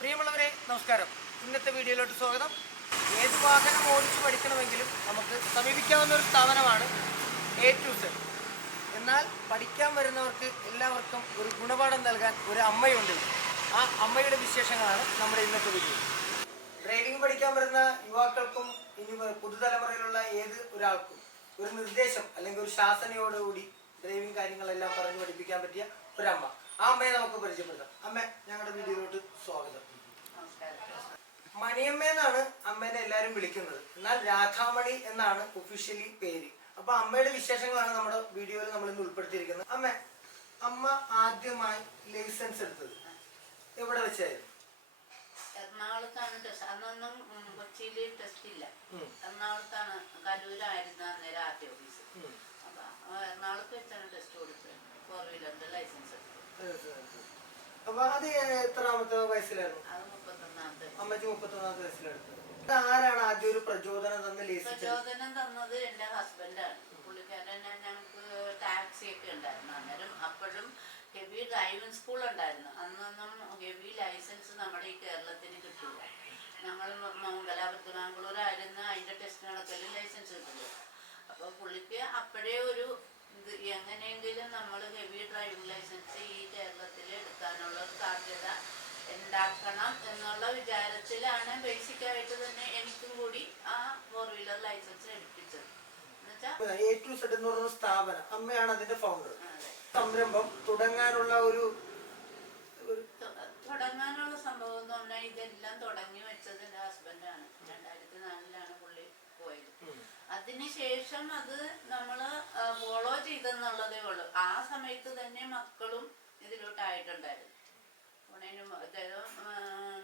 പ്രിയമുള്ളവരെ നമസ്കാരം. ഇന്നത്തെ വീഡിയോയിലോട്ട് സ്വാഗതം. ഏത് വാഹനം ഓടിച്ച് പഠിക്കണമെങ്കിലും നമുക്ക് സമീപിക്കാവുന്ന ഒരു സ്ഥാപനമാണ് A to Z. എന്നാൽ പഠിക്കാൻ വരുന്നവർക്ക് എല്ലാവർക്കും ഒരു ഗുണപാഠം നൽകാൻ ഒരു അമ്മയുണ്ട്. ആ അമ്മയുടെ വിശേഷങ്ങളാണ് നമ്മുടെ ഇന്നത്തെ വീഡിയോ. ഡ്രൈവിംഗ് പഠിക്കാൻ വരുന്ന യുവാക്കൾക്കും ഇനി പുതുതലമുറയിലുള്ള ഏത് ഒരാൾക്കും ഒരു നിർദ്ദേശം അല്ലെങ്കിൽ ഒരു ശാസനയോടുകൂടി ഡ്രൈവിംഗ് കാര്യങ്ങളെല്ലാം പറഞ്ഞു പഠിപ്പിക്കാൻ പറ്റിയ ഒരമ്മ. ആ അമ്മയെ നമുക്ക് പരിചയപ്പെടുത്താം. അമ്മ, ഞങ്ങളുടെ വീഡിയോയിലോട്ട് സ്വാഗതം. മണിയമ്മ എന്നാണ് അമ്മേനെ എല്ലാവരും വിളിക്കുന്നത്. എന്നാൽ രാധാമണി എന്നാണ് ഒഫീഷ്യലി പേര്. അപ്പൊ അമ്മയുടെ വിശേഷങ്ങളാണ് നമ്മുടെ വീഡിയോയിൽ നമ്മൾ ഇന്ന് ഉൾപ്പെടുത്തിയിരിക്കുന്നത്. അമ്മ ആദ്യമായി ലൈസൻസ് എടുത്തത് എവിടെ വെച്ചായിരുന്നു? എറണാകുളത്താണ് ടെസ്റ്റ്. അന്നൊന്നും കൊച്ചിയിൽ ടെസ്റ്റ് ഇല്ല. എറണാകുളത്താണ്, കലൂരായിരുന്നു അന്നേരം ആദ്യ ഓഫീസ്. അപ്പൊ എറണാകുളത്ത് വെച്ചാണ് ടെസ്റ്റ് കൊടുത്തത്. 4 വീലറിന്റെ ലൈസൻസ് എടുത്തത്. അപ്പൊ അത് എത്രാമത്തെ വയസ്സിലായിരുന്നു? അത് 31ാമത്തെ. അമ്മച്ചി 31ാമത്തെ വയസ്സിലെടുത്തത്. ആരാണ് ആദ്യം ഒരു പ്രചോദനം തന്ന ലൈസൻസ്? പ്രചോദനം തന്നത് എന്റെ ഹസ്ബൻഡാണ്. പുള്ളിക്കാരൻ ഞങ്ങൾക്ക് ടാക്സി ഒക്കെ ഉണ്ടായിരുന്നു അന്നേരം. അപ്പോഴും ഹെവി ഡ്രൈവിംഗ് സ്കൂൾ ഉണ്ടായിരുന്നു. അന്നൊന്നും ഹെവി ലൈസൻസ് നമ്മുടെ ഈ കേരളത്തിന് കിട്ടില്ല. ഞങ്ങൾ മംഗലാപുരത്ത് ബാംഗ്ലൂരായിരുന്നു അതിന്റെ ടെസ്റ്റ് നടക്കലും ലൈസൻസ് കിട്ടില്ല. അപ്പൊ പുള്ളിക്ക് അപ്പോഴേ ഒരു ഇത് എങ്ങനെയെങ്കിലും നമ്മൾ ഹെവി ഡ്രൈവിംഗ് ലൈസൻസ് ഈ കേരളത്തിൽ എടുക്കാനുള്ള ഒരു സാധ്യത ഉണ്ടാക്കണം എന്നുള്ള വിചാരത്തിലാണ് ബേസിക്കായിട്ട് തന്നെ എനിക്കും കൂടി ആ 4 വീലർ ലൈസൻസ് എടുപ്പിച്ചത്. A to Z എന്ന് പറയുന്ന സ്ഥാപനം അമ്മയാണ് അതിന്റെ ഫൗണ്ടർ. സംരംഭം തുടങ്ങാനുള്ള സംഭവം എന്ന് പറഞ്ഞാൽ ഇതെല്ലാം തുടങ്ങി വെച്ചത് എന്റെ ഹസ്ബൻഡാണ്. 2004 പുള്ളി പോയത്. അതിനുശേഷം അത് നമ്മള് ഫോളോ ചെയ്തെന്നുള്ളതേ ഉള്ളൂ. ആ സമയത്ത് തന്നെ മക്കളും ഇതിലോട്ടായിട്ടുണ്ടായിരുന്നു.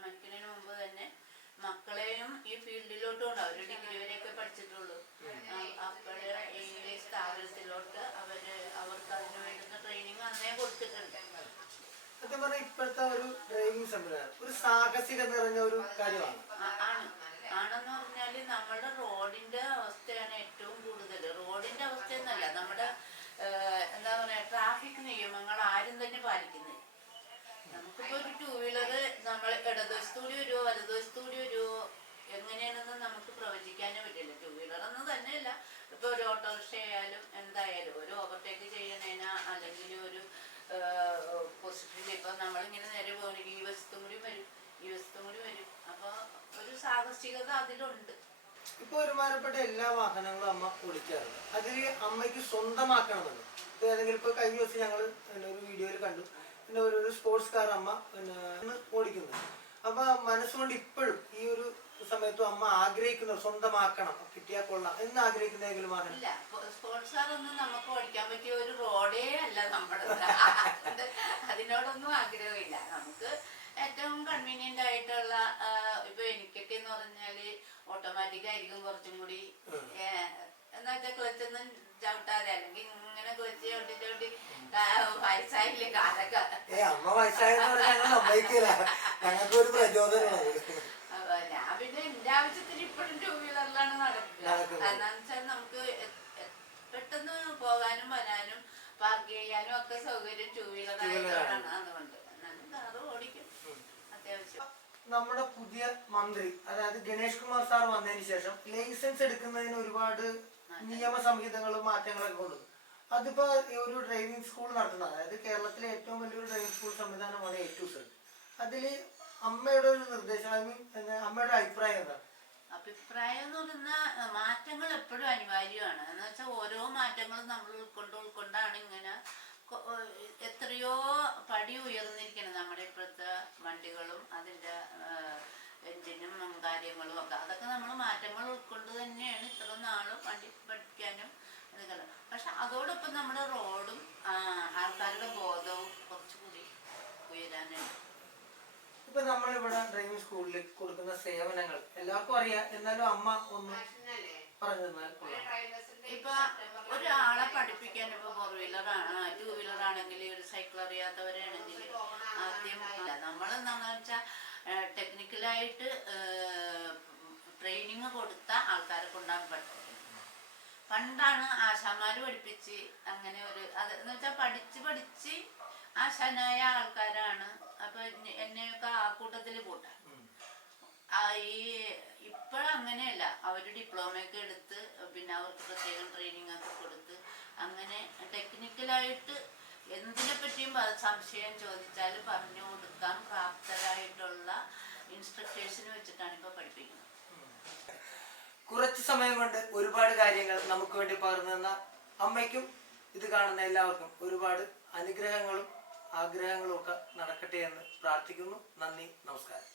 മരിക്കുന്നതിന് മുമ്പ് തന്നെ മക്കളെയും ഈ ഫീൽഡിലോട്ടും ഉണ്ട്. അവര് ഡിഗ്രി വരെയൊക്കെ പഠിച്ചിട്ടുള്ളൂ. അപ്പോഴേ ഈ സ്ഥാപനത്തിലോട്ട് അവർക്ക് അതിന് വേണ്ടുന്ന ട്രെയിനിങ് അന്നേ കൊടുത്തിട്ടുണ്ട്. സത്യം പറഞ്ഞാൽ ഇപ്പോഴത്തെ ഒരു ഡ്രൈവിംഗ് സംവിധാനം ഒരു സാഹസികത നിറഞ്ഞ ഒരു കാര്യമാണ്. ആണെന്ന് പറഞ്ഞാല് നമ്മുടെ റോഡിന്റെ അവസ്ഥയാണ് ഏറ്റവും കൂടുതൽ. റോഡിന്റെ അവസ്ഥ എന്നല്ല, നമ്മുടെ എന്താ പറയാ, ട്രാഫിക് നിയമങ്ങൾ ആരും തന്നെ പാലിക്കുന്നില്ല. നമുക്കിപ്പോ ഒരു 2 വീലറ് നമ്മൾ ഇടതുവശത്തൂടി വരുമോ വലതുവശത്തൂടി വരുമോ എങ്ങനെയാണെന്ന് നമുക്ക് പ്രവചിക്കാനേ പറ്റില്ല. 2 വീലർ എന്ന് തന്നെയല്ല, ഇപ്പൊ ഒരു ഓട്ടോറിക്ഷ ആയാലും എന്തായാലും ഒരു ഓവർടേക്ക് ചെയ്യണേന അല്ലെങ്കിൽ ഒരു പൊസിഷനിൽ ഇപ്പൊ നമ്മളിങ്ങനെ നേരെ പോകുന്നത് ഈ വശത്തും കൂടി വരും ഈ വശത്തും കൂടി വരും. അപ്പൊ ഒരു സാഹസികത അതിലുണ്ട്. ഇപ്പൊ ഒരുമാനപ്പെട്ട എല്ലാ വാഹനങ്ങളും അമ്മ ഓടിക്കാറുണ്ട്. അതില് അമ്മയ്ക്ക് സ്വന്തമാക്കണമെന്ന് ഇപ്പൊ ഏതെങ്കിലും ഇപ്പൊ കഴിഞ്ഞ ദിവസം ഞങ്ങള് ഒരു വീഡിയോയിൽ കണ്ടു, പിന്നെ ഒരു സ്പോർട്സ് കാർ അമ്മ ഓടിക്കുന്നത്. അപ്പൊ മനസ്സുകൊണ്ട് ഇപ്പോഴും ഈ ഒരു സമയത്തും അമ്മ ആഗ്രഹിക്കുന്നത് സ്വന്തമാക്കണം, കിട്ടിയാൽ കൊള്ളാം എന്ന് ആഗ്രഹിക്കുന്നെങ്കിലും ഇല്ല. സ്പോർട്സ് കാർ ഒന്നും നമുക്ക് ഓടിക്കാൻ പറ്റിയ ഒരു റോഡേ അല്ല നമ്മുടെ. അതിനോടൊന്നും ആഗ്രഹമില്ല. നമുക്ക് ഏറ്റവും കൺവീനിയന്റ് ആയിട്ടുള്ള ഇപ്പൊ എനിക്കൊക്കെ എന്ന് പറഞ്ഞാല് ഓട്ടോമാറ്റിക് ആയിരിക്കും കുറച്ചും കൂടി. എന്താ വെച്ചാൽ ക്ലച്ചൊന്നും ചവിട്ടാതെ അല്ലെങ്കിൽ ഇങ്ങനെ ക്ലച്ച് ചവിട്ടി വയസ്സായില്ലേ കാലൊക്കെ. ഞാൻ പിന്നെ എന്റെ ആവശ്യത്തിന് ഇപ്പോഴും 2 വീലറിലാണ് നടക്കുക. എന്താന്ന് വെച്ചാൽ നമുക്ക് പെട്ടെന്ന് പോകാനും വരാനും പാർക്ക് ചെയ്യാനും ഒക്കെ സൗകര്യം 2 വീലറായിട്ടാണ്. അതുകൊണ്ട് കാറ് ഓടിക്കും അത്യാവശ്യം. നമ്മുടെ പുതിയ മന്ത്രി അതായത് ഗണേഷ് കുമാർ സാർ വന്നതിന് ശേഷം ലൈസൻസ് എടുക്കുന്നതിന് ഒരുപാട് നിയമ സംഹിതകളും മാറ്റങ്ങളൊക്കെ കൊണ്ടുവന്നു. അതിപ്പോ ഒരു ഡ്രൈവിംഗ് സ്കൂൾ നടത്തുന്നത്, അതായത് കേരളത്തിലെ ഏറ്റവും വലിയൊരു ഡ്രൈവിംഗ് സ്കൂൾ സംവിധാനമാണ് A to Z. അതില് അമ്മയുടെ ഒരു നിർദ്ദേശം, അമ്മയുടെ അഭിപ്രായം എന്താണ്? അഭിപ്രായം എന്ന് പറയുന്ന മാറ്റങ്ങൾ എപ്പോഴും അനിവാര്യമാണ്. എന്ന് വെച്ചാൽ ഓരോ മാറ്റങ്ങളും നമ്മൾ ഉൾക്കൊണ്ടാണ് ഇങ്ങനെ എത്രയോ പടി ഉയർന്നിരിക്കണം നമ്മുടെ ഇപ്പോഴത്തെ വണ്ടികളും അതിൻ്റെ എൻജിനും കാര്യങ്ങളും ഒക്കെ. അതൊക്കെ നമ്മൾ മാറ്റങ്ങൾ ഉൾക്കൊണ്ട് തന്നെയാണ് ഇത്ര നാളും വണ്ടി പഠിക്കാനും ഇതൊക്കെ. പക്ഷെ അതോടൊപ്പം നമ്മുടെ റോഡും ആൾക്കാരുടെ ബോധവും കുറച്ചുകൂടി ഉയരാനുണ്ട്. ഇപ്പൊ നമ്മളിവിടെ ഡ്രൈവിംഗ് സ്കൂളിൽ കൊടുക്കുന്ന സേവനങ്ങൾ എല്ലാവർക്കും അറിയാം. എന്നാലും അമ്മ ഒന്ന് പറഞ്ഞു തന്നാൽ. ഇപ്പൊ ഒരാളെ പഠിപ്പിക്കാൻ ഇപ്പൊ 4 വീലർ 2 വീലർ ആണെങ്കിൽ ഒരു സൈക്കിൾ അറിയാത്തവരാണെങ്കിൽ ആദ്യം ഇല്ല, നമ്മളെന്താണെന്ന് വെച്ചാൽ ടെക്നിക്കലായിട്ട് ട്രെയിനിങ് കൊടുത്ത ആൾക്കാരെ കൊണ്ടാണ് പഠിപ്പിക്കുന്നത്. പണ്ടാണ് ആശാന്മാര് പഠിപ്പിച്ച് അങ്ങനെ ഒരു അതെന്ന് വെച്ചാൽ പഠിച്ച് ആശാനായ ആൾക്കാരാണ്. അപ്പൊ എന്നെയൊക്കെ ആ കൂട്ടത്തിൽ കൂട്ടാം. ഈ ഇപ്പോഴങ്ങനെയല്ല, അവർ ഡിപ്ലോമയൊക്കെ എടുത്ത് പിന്നെ അവർക്ക് പ്രത്യേകം ട്രെയിനിങ് ഒക്കെ കൊടുത്ത് അങ്ങനെ ടെക്നിക്കലായിട്ട് എന്തിനെ പറ്റിയും സംശയം ചോദിച്ചാൽ പറഞ്ഞു കൊടുക്കാൻ പ്രാപ്തരായിട്ടുള്ള ഇൻസ്ട്രക്ടേഴ്സിനെ വെച്ചിട്ടാണ് ഇപ്പോൾ പഠിപ്പിക്കുന്നത്. കുറച്ച് സമയം കൊണ്ട് ഒരുപാട് കാര്യങ്ങൾ നമുക്ക് വേണ്ടി പകർന്നു തന്ന അമ്മയ്ക്കും ഇത് കാണുന്ന എല്ലാവർക്കും ഒരുപാട് അനുഗ്രഹങ്ങളും ആഗ്രഹങ്ങളും ഒക്കെ നടക്കട്ടെ എന്ന് പ്രാർത്ഥിക്കുന്നു. നന്ദി, നമസ്കാരം.